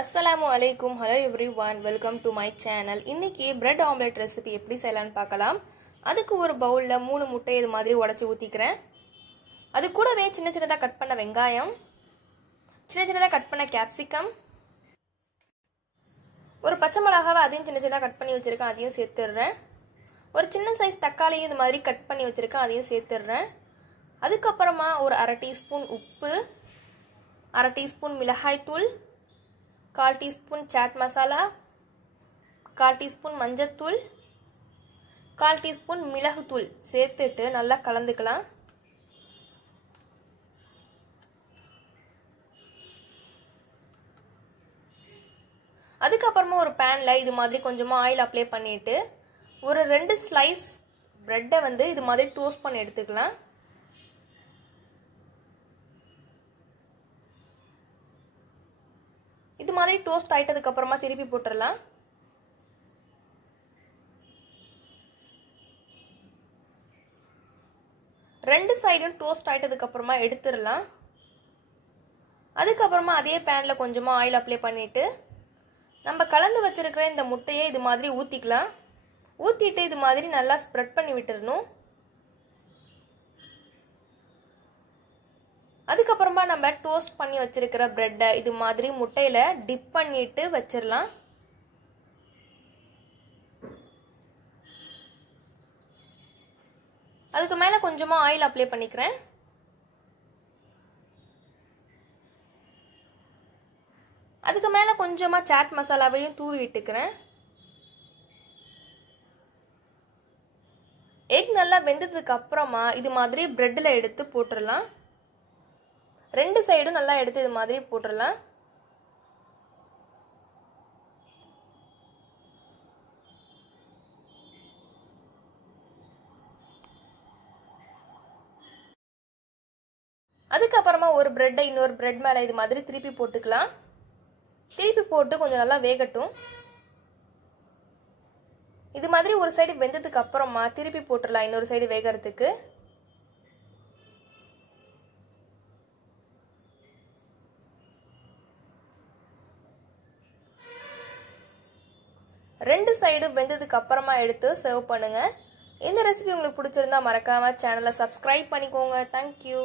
Assalamu alaikum. Hello everyone. Welcome to my channel. இன்னைக்கு bread omelette recipe எப்படி செய்யலாம்னு பார்க்கலாம். அதுக்கு ஒரு பவுல்ல 3 முட்டை இது மாதிரி உடைச்சு ஊத்திக்கிறேன். அது கூடவே சின்ன சின்னதா கட் பண்ண வெங்காயம், சின்ன சின்னதா கட் பண்ண கேப்சிகம், ஒரு பச்சை மிளகாவை அதையும் சின்ன சின்னதா கட் பண்ணி வச்சிருக்கேன், அதையும் சேர்த்துறேன். ஒரு சின்ன சைஸ் தக்காளியும் இது மாதிரி கட் பண்ணி வச்சிருக்கேன், அதையும் சேர்த்துறேன். அதுக்கு அப்புறமா ஒரு 1/2 டீஸ்பூன் உப்பு, 1/2 டீஸ்பூன் மிளகாய் தூள், 1/4 teaspoon chaat masala, 1/4 teaspoon மஞ்சத்தூள், 1/4 teaspoon மிளகுத்தூள் சேர்த்துட்டு நல்லா கலந்துக்கலாம். அதுக்கு அப்புறமா ஒரு panல இது மாதிரி கொஞ்சமா ஆயில் அப்ளை பண்ணிட்டு ஒரு 2 ஸ்லைஸ் பிரெட்டை வந்து இது மாதிரி டோஸ்ட் பண்ணி எடுத்துக்கலாம். இது மாதிரி டோஸ்ட் ஆயிட்டதுக்கு அப்புறமா திருப்பி போட்டுறலாம். ரெண்டு சைடும் டோஸ்ட் ஆயிட்டதுக்கு அப்புறமா எடுத்துடலாம். அதுக்கு அப்புறமா அதே பேன்ல கொஞ்சமா ஆயில் அப்ளை பண்ணிட்டு நம்ம கலந்து வச்சிருக்கிற இந்த முட்டையை இது மாதிரி ஊத்திக்கலாம். ஊத்திட்டு இது மாதிரி நல்லா ஸ்ப்ரெட் பண்ணி விட்டுறணும். அதுக்கு அப்புறமா நம்ம டோஸ்ட் பண்ணி வச்சிருக்கிற பிரெட்டை இது மாதிரி முட்டையில டிப் பண்ணிட்டு வச்சிரலாம். அதுக்கு மேல கொஞ்சமா ஆயில் அப்ளை பண்ணிக்கிறேன். அதுக்கு மேல கொஞ்சமா சாட் மசாலாவையும் தூவி விட்டுக்கிறேன். எக் நல்லா வெந்ததுக்கு அப்புறமா இது மாதிரி பிரெட்ல எடுத்து போட்டுடலாம். ரெண்டு சைடும் நல்லா எடுத்து இது மாதிரி போட்டுடலாம். அதுக்கப்புறமா ஒரு பிரெட்டை இன்னொரு பிரெட் மேல இது மாதிரி திருப்பி போட்டுக்கலாம். திருப்பி போட்டு கொஞ்சம் நல்லா வேகட்டும். இது மாதிரி ஒரு சைடு வெந்ததுக்கு அப்புறமா திருப்பி போட்டுடலாம் இன்னொரு சைடு வேகறதுக்கு. ரெண்டு சைடு வெந்ததுக்கு அப்புறமா எடுத்து சர்வ் பண்ணுங்க. இந்த ரெசிபி உங்களுக்கு பிடிச்சிருந்தா மறக்காம சேனலை சப்ஸ்கிரைப் பண்ணிக்கோங்க. தேங்க்யூ.